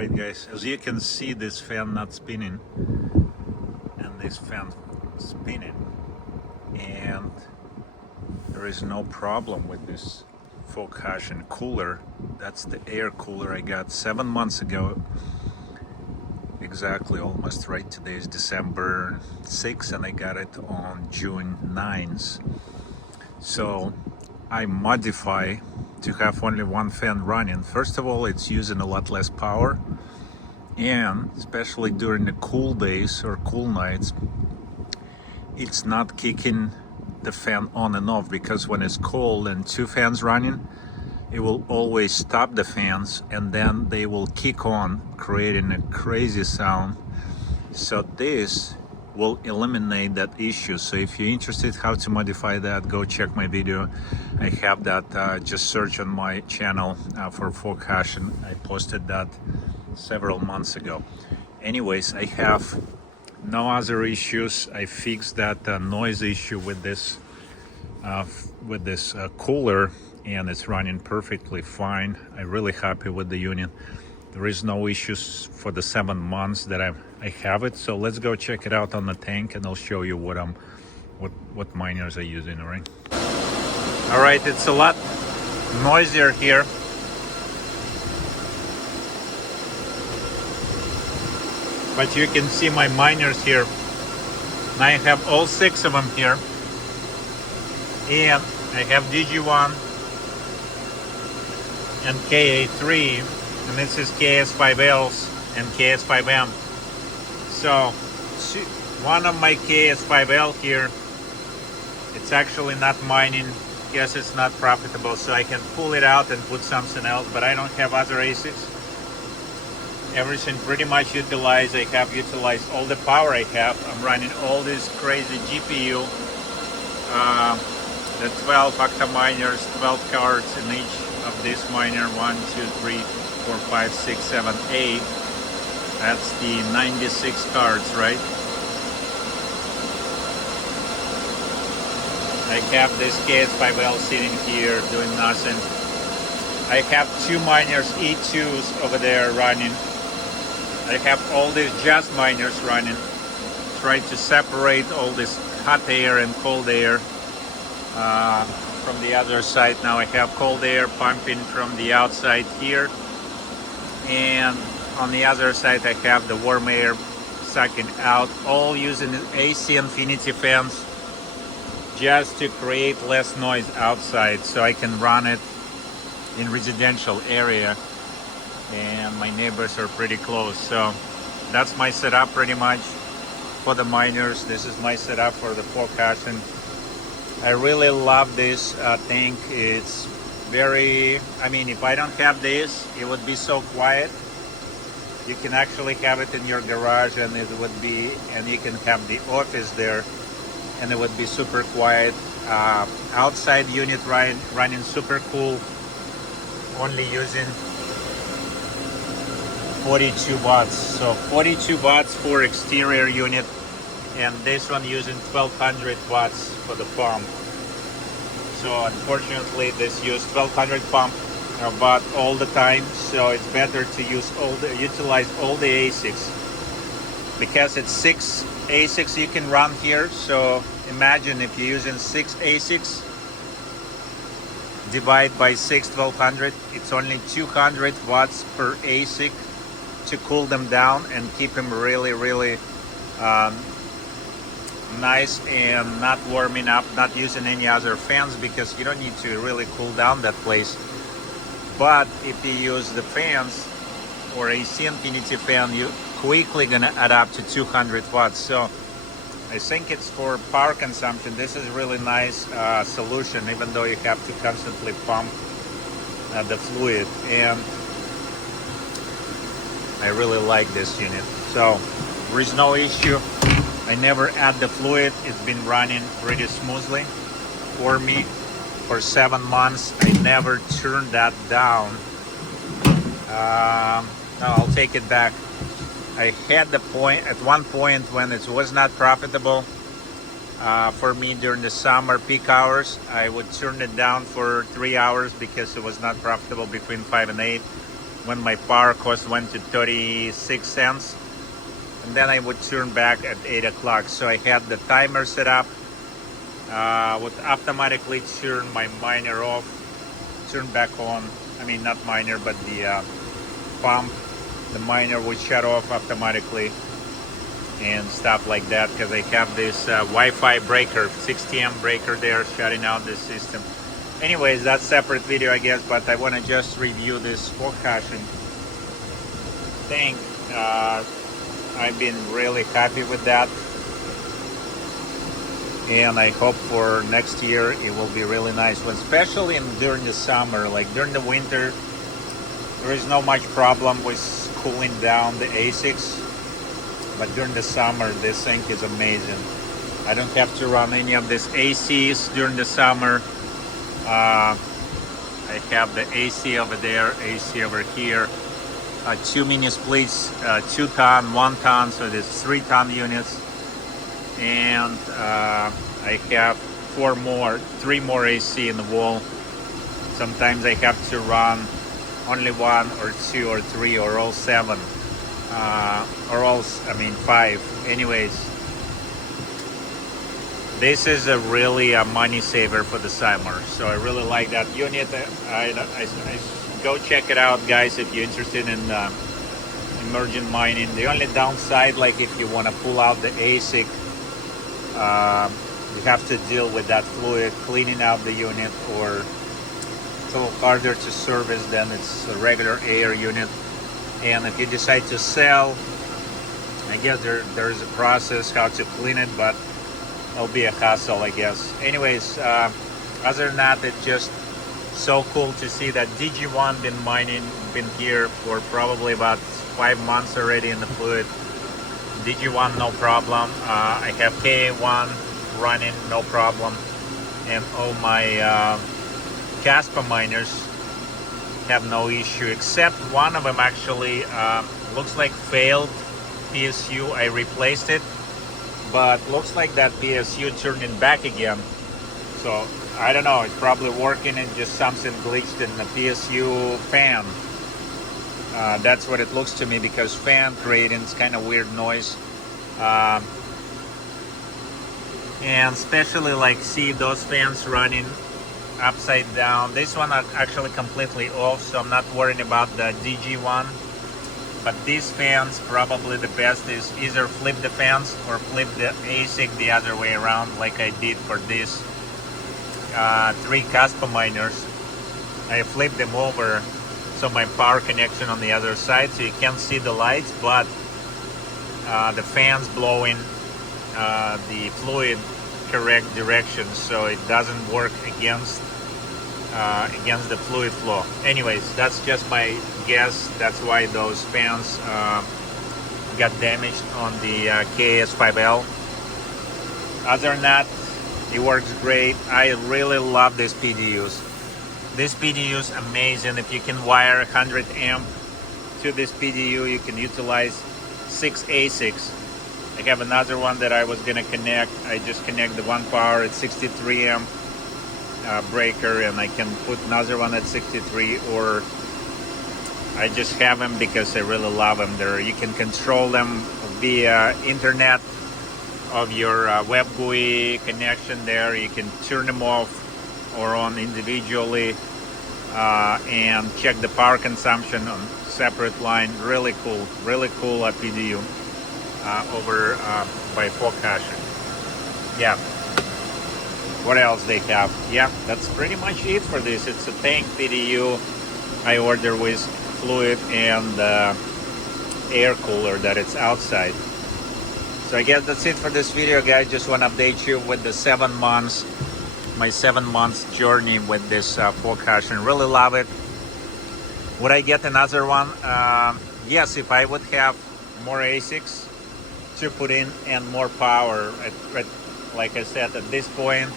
Alright guys, as you can see, this fan not spinning and this fan spinning, and there is no problem with this FOGHASHING cooler. That's the air cooler I got 7 months ago, exactly, almost right. Today is December 6th and I got it on June 9th. So I modify to have only one fan running. First of all, it's using a lot less power, and especially during the cool days or cool nights, it's not kicking the fan on and off, because when it's cold and two fans running, it will always stop the fans and then they will kick on, creating a crazy sound. So this will eliminate that issue. So if you're interested how to modify that, go check my video. I have that, just search on my channel for FOGHASHING. I posted that several months ago. Anyways, I have no other issues. I fixed that noise issue with this cooler, and it's running perfectly fine. I'm really happy with the unit. There is no issues for the 7 months that I have it. So let's go check it out on the tank, and I'll show you what miners are using. All right, it's a lot noisier here. But you can see my miners here. And I have all 6 of them here. And I have DG1 and KA3. And this is KS5Ls and KS5M. So one of my KS5L here, it's actually not mining. Guess it's not profitable, so I can pull it out and put something else, but I don't have other asics. Everything pretty much utilized. I have utilized all the power I have. I'm running all this crazy GPU, the 12 octa-miners, 12 cards in each of this miner. 1, 2, 3, 4, 5, 6, 7, 8. That's the 96 cards, right? I have this KS5L sitting here doing nothing. I have 2 miners, E2s over there running. I have all these just miners running. Try to separate all this hot air and cold air from the other side. Now I have cold air pumping from the outside here, and on the other side I have the warm air sucking out, all using AC infinity fans just to create less noise outside, so I can run it in residential area and my neighbors are pretty close. So that's my setup pretty much for the miners. This is my setup for the FOGHASHING. I really love this tank. It's very, if I don't have this, it would be so quiet. You can actually have it in your garage, and it would be, and you can have the office there, and it would be super quiet. Outside unit running super cool, only using 42 watts. So 42 watts for exterior unit, and this one using 1200 watts for the pump. So unfortunately this uses 1200 pump watt all the time, so it's better to utilize all the asics, because it's 6 asics you can run here. So imagine if you're using 6 asics, divide by 6, 1200, it's only 200 watts per asic to cool them down and keep them really nice and not warming up, not using any other fans, because you don't need to really cool down that place. But if you use the fans or AC infinity fan, you quickly gonna add up to 200 watts. So I think it's for power consumption. This is really nice solution, even though you have to constantly pump the fluid, and I really like this unit. So there is no issue. I never add the fluid. It's been running pretty smoothly for me for 7 months. I never turned that down. No, I'll take it back. I had the point at one point when it was not profitable for me during the summer peak hours. I would turn it down for 3 hours because it was not profitable between 5 and 8. when my power cost went to 36 cents, and then I would turn back at 8 o'clock. So I had the timer set up, would automatically turn my miner off, turn back on. I mean, not miner, but the pump. The miner would shut off automatically and stuff like that, because I have this Wi-Fi breaker, 60 amp breaker there, shutting out the system. Anyways, that's a separate video, I guess, but I want to just review this fog hashing thing. I've been really happy with that, and I hope for next year it will be really nice one, especially during the summer. Like during the winter, there is no much problem with cooling down the ASICs, but during the summer this thing is amazing. I don't have to run any of these ACs during the summer. I have the AC over there, AC over here, 2 mini splits, 2 ton, 1 ton, so there's 3 ton units, and I have 3 more AC in the wall. Sometimes I have to run only 1 or 2 or 3 or all 7, or all, I mean 5. Anyways, this is a really a money saver for the summer, so I really like that unit. I go check it out, guys, if you're interested in immersion mining. The only downside, like if you want to pull out the ASIC, you have to deal with that fluid cleaning out the unit, or it's a little harder to service than it's a regular air unit. And if you decide to sell, I guess there's a process how to clean it, but it'll be a hassle, I guess. Anyways, other than that, it's just so cool to see that DG1 been here for probably about 5 months already in the fluid. DG1, no problem. I have K1 running, no problem, and all my Casper miners have no issue, except one of them actually looks like failed PSU. I replaced it, but looks like that PSU turning back again. So I don't know, it's probably working and just something glitched in the PSU fan. That's what it looks to me, because fan creating is kind of weird noise. And especially like see those fans running upside down. This one are actually completely off, so I'm not worrying about the DG1. But these fans, probably the best is either flip the fans or flip the ASIC the other way around, like I did for these 3 Casper miners. I flipped them over so my power connection on the other side, so you can't see the lights, but the fans blowing the fluid correct direction, so it doesn't work against the fluid flow. Anyways, that's just my guess. That's why those fans got damaged on the KS5L. Other than that, it works great. I really love these PDUs. This PDU is amazing. If you can wire 100 amp to this PDU, you can utilize 6 ASICs. I have another one that I was gonna connect. I just connect the one power at 63 amp breaker, and I can put another one at 63, or I just have them because I really love them. You can control them via internet of your web GUI connection there. You can turn them off or on individually, and check the power consumption on separate line. Really cool PDU over by FOGHASHING. Yeah. What else they have? Yeah, that's pretty much it for this. It's a tank PDU I ordered with fluid and air cooler that it's outside. So I guess that's it for this video, guys. Just want to update you with the 7 months, my 7 months journey with this FOGHASHING. Really love it. Would I get another one? Yes, if I would have more ASICs to put in and more power. Like I said, at this point,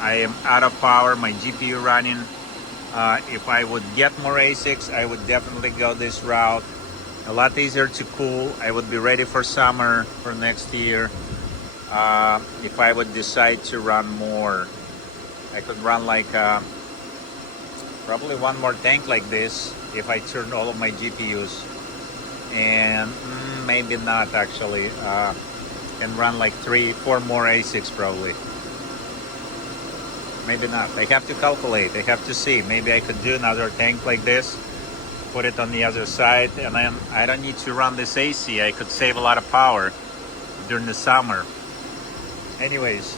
I am out of power, my GPU running. If I would get more ASICs, I would definitely go this route. A lot easier to cool. I would be ready for summer for next year. If I would decide to run more, I could run like Probably one more tank like this if I turn all of my GPUs, and maybe not actually, and run like 3-4 more asics probably. Maybe not. I have to calculate. I have to see. Maybe I could do another tank like this, put it on the other side, and then I don't need to run this AC. I could save a lot of power during the summer. Anyways,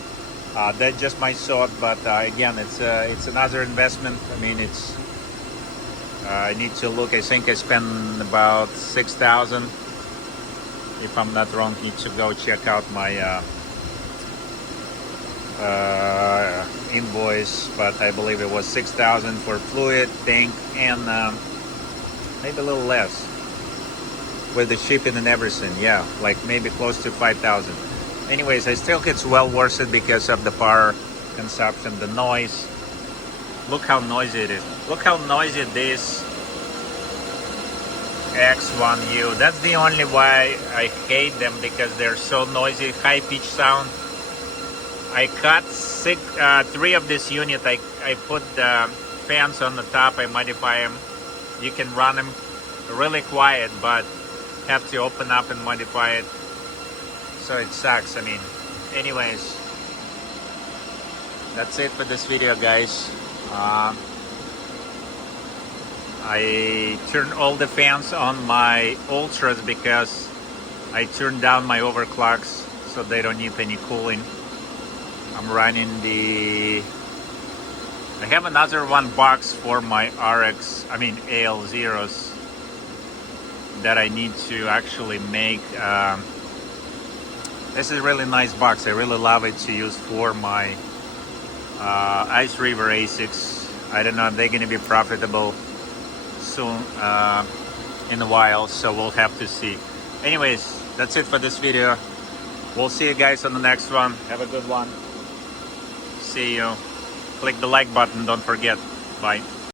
that's just my thought, but again, it's another investment. I mean, it's I need to look. I think I spent about 6,000, if I'm not wrong. Need to go check out my invoice, but I believe it was 6,000 for fluid, tank, and maybe a little less with the shipping and everything. Yeah, like maybe close to 5,000. Anyways, I still think it's well worth it because of the power consumption, the noise. Look how noisy it is. Look how noisy this X1U. That's the only why I hate them, because they're so noisy, high pitch sound. I cut 3 of this unit. I put the fans on the top. I modify them. You can run them really quiet, but have to open up and modify it. So it sucks. I mean, anyways, that's it for this video, guys. I turned all the fans on my Ultras because I turned down my overclocks so they don't need any cooling. I'm running I have another one box for my AL0s that I need to actually make. This is a really nice box. I really love it to use for my iceriver asics. I don't know if they're going to be profitable soon, in a while, so we'll have to see. Anyways, that's it for this video. We'll see you guys on the next one. Have a good one. See you. Click the like button, don't forget. Bye.